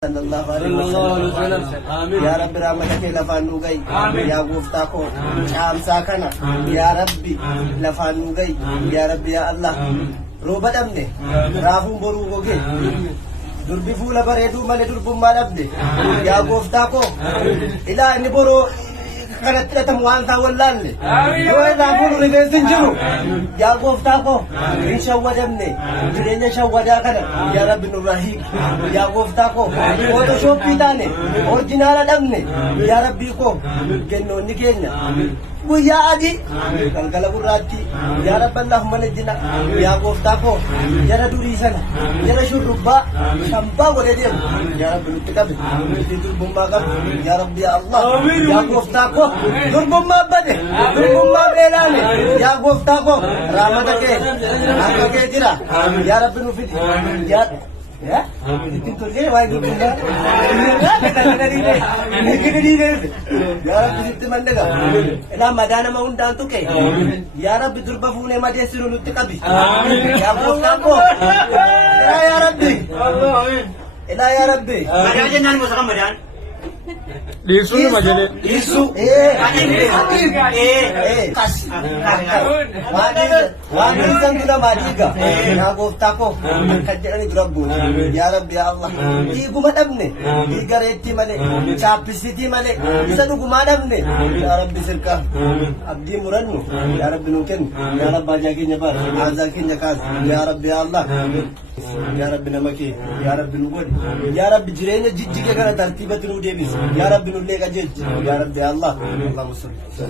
sallallahu alaihi wasallam. Ya Rabbi rahmatake lafanu gai. Ya gufta ko amsa kana. Ya Rabbi lafanu gai. Ya Rabbi ya Allah. Roba damne. Rahum boru goge. Durbi fula baredu male durbum malabde. Ya gufta ko. Ila ni boru kanat tamuan tawallalle. Yo la boru revesin jiru. Ya gufta ko. Insha Allah damne. Jirenya shawada kana. Ya Rabbi nurahim. Ya gufta ko. Photoshop pitane. Original damne. Ya Rabbi ko. Genno ni kenya. Buya adi. Kalkala burati. Ya Rabbi Allahumma najina. Ya gufta ko. Jara duri sana. Jara shurubba. Shamba wale dem. Ya Rabbi nutikabe. Durbumma kam. Ya Rabbi ya Allah. Ya gufta ko. Durbumma bade. Durbumma belane. Ya gufta ko. Ramadake. Akake jira. Ya Rabbi nufidi. Ya, itu tuh wah itu benar. Ya Rabbi itu mana dah? Elah madana mau undang tu ke? Ya Rabbi durba fune madya siru lutte kabi. Ya Rabbi. Ya Rabbi. Elah ya Rabbi. Madan aja nanti musuh madan. Isu ni macam ni. Isu. Kas. Wani sangula majiga. Ya gofta ko. Kajjani durabbu. Ya Rabbi ya Allah. Di gumadamne. Di gareti male. Chapisiti male. Isanu gumadamne. Ya Rabbi sirka. Abdi murannu. Ya Rabbi nuken. Ya Rabbi ajaki nyabar. Azaki nyakas. Ya Rabbi ya Allah. Ya Rabbi namaki. Ya Rabbi nugod. Ya Rabbi jirenya jijjige kana tartibat nu debis. Ya Rabbi nulle ka jej. Ya Rabbi Allah. Allahumma salli.